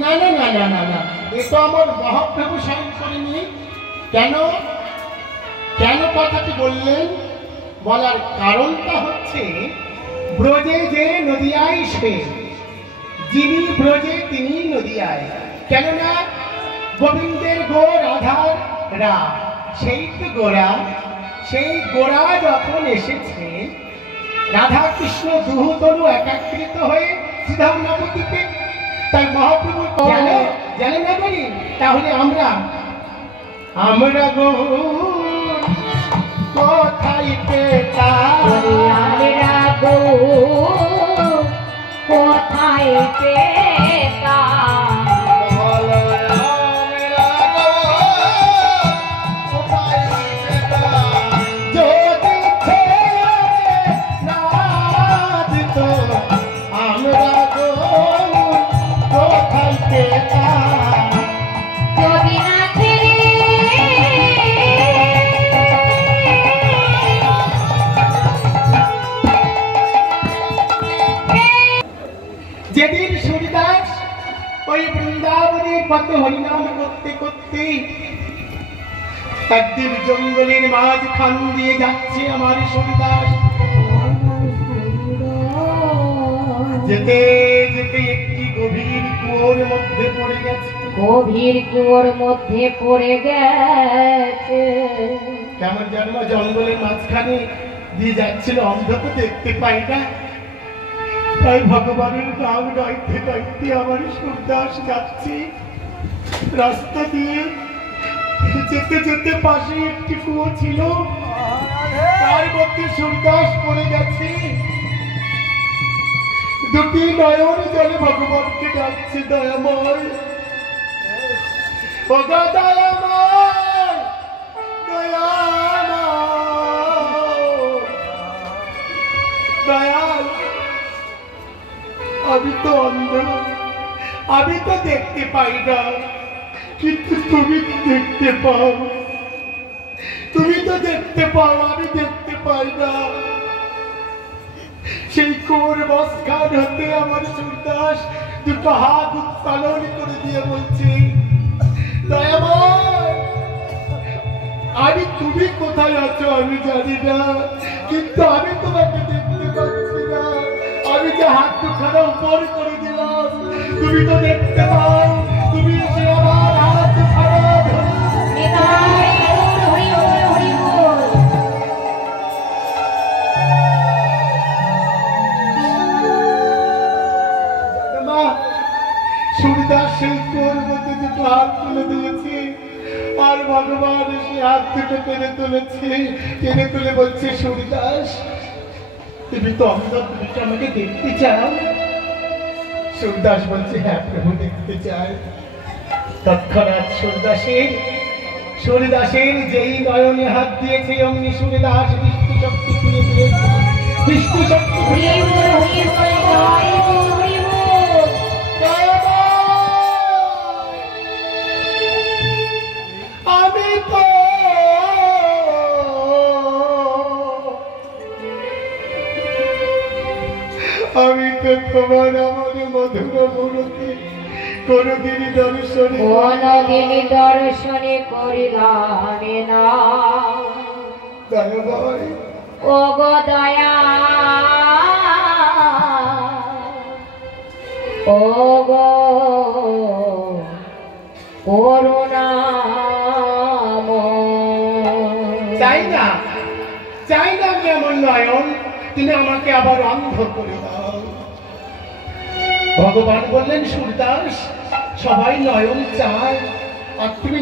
না না না না না না, এ তো আমার মহাপ্রভু সাইন করেনি। কেন কেন কথাটি বললেন? বলার কারণটা হচ্ছে, ব্রজে যে নদিয়ায় সে, যিনি ব্রজে তিনি নদিয়ায়। কেননা গোবিন্দের গো রাধার রা, সেই তো গোরা। সেই গোরা যখন এসেছে, রাধা কৃষ্ণ দুহুতরু একাকৃত হয়ে শ্রীধাম নবদ্বীপে, তাই মহাপ্রভু জানে না বলি, তাহলে আমরা গো কোথায় পেতাম, আমরা গো কোথায় পেতাম, যেদিন সূর্যদাস ওই বৃন্দাবনের পথে হরিনাম করতে করতে একদিন জঙ্গলের মাঝখান দিয়ে যাচ্ছে আমার সূর্যদাস। যেতে যেতে একটি গভীর কুয়োর মধ্যে পড়ে গেছে। গভীর কুয়োর মধ্যে পড়ে গেছে। কেমন জন্ম জঙ্গলের মাঝখানে দিয়ে যাচ্ছিল, অন্ধ তো দেখতে পাই না, তাই ভগবানের নাম গাইতে গাইতে আমার সূর্যদাস যাচ্ছি। রাস্তা দিয়ে যেতে যেতে পাশে একটি কুয়ো ছিল, তার মধ্যে সূর্যদাস পড়ে গেছে। দুটি নয়ন জলে ভগবানকে ডাকছে, দয়াময় ও দয়াময় দয়াল, আমি তো অন্ধ, আমি তো দেখতে পাই না, কিন্তু তুমি দেখতে পাও, তুমি তো দেখতে পাও, আমি দেখতে পাই না। সেই কোর মাঝখান হতে আমার সূর্যদাস দুটো হাত উত্তোলন করে দিয়ে বলছি, দয়াময়, আমি তুমি কোথায় আছো আমি জানি না, কিন্তু আমি তোমাকে দেখতে পাচ্ছি না। আমি যে হাত দুখানা উপর করে দিলাম, তুমি তো দেখতে পাও, তুমি এসে আমার হাত দুখানা ধরে। সূর্যদাস সেই কোর মধ্যে দুটো হাত তুলে দিয়েছে, আর ভগবান এসে হাত দুটো টেনে তুলেছে, টেনে তুলে বলছে, সূর্যদাস, তুমি তো অন্ধ, তুমি কি আমাকে দেখতে চাও? সূর্যদাস বলছে, হ্যাঁ প্রভু, দেখতে চাই। তৎক্ষণাৎ সূর্যদাসের যেই নয়নে হাত দিয়েছে, অমনি সূর্যদাস বিষ্ণু শক্তি ফিরে দিয়েছে। বিষ্ণু শক্তি আমি তো তোমার আমার মধুর মূর্তি কোনদিন দর্শনে করিলাম না। দয়াময় ও গো দয়া, ও গো করুণাময়। চাই না আমি এমন নয়ন, তুমি আমাকে আবার অন্ধ করে দাও। ভগবান বললেন, সূর্যদাস, সবাই নয়ন চায়, আর তুমি